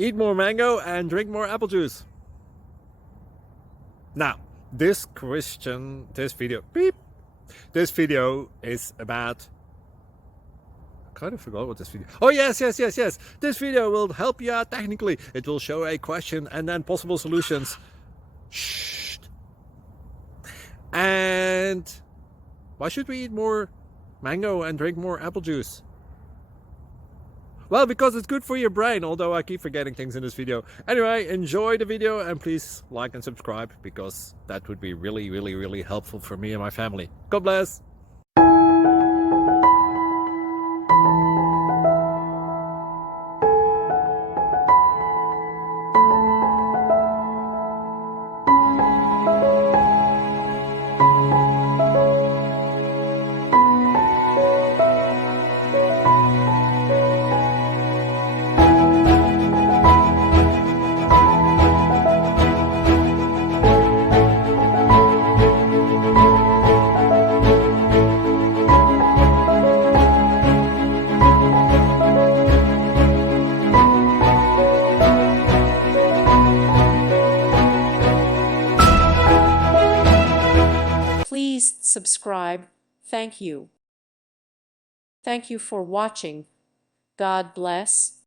Eat more mango and drink more apple juice. Now, this video is about, I kind of forgot what this video. Oh, yes. This video will help you out technically. It will show a question and then possible solutions. Shh. And why should we eat more mango and drink more apple juice? Well, because it's good for your brain, although I keep forgetting things in this video. Anyway, enjoy the video and please like and subscribe, because that would be really helpful for me and my family. God bless! Please subscribe. Thank you. Thank you for watching. God bless.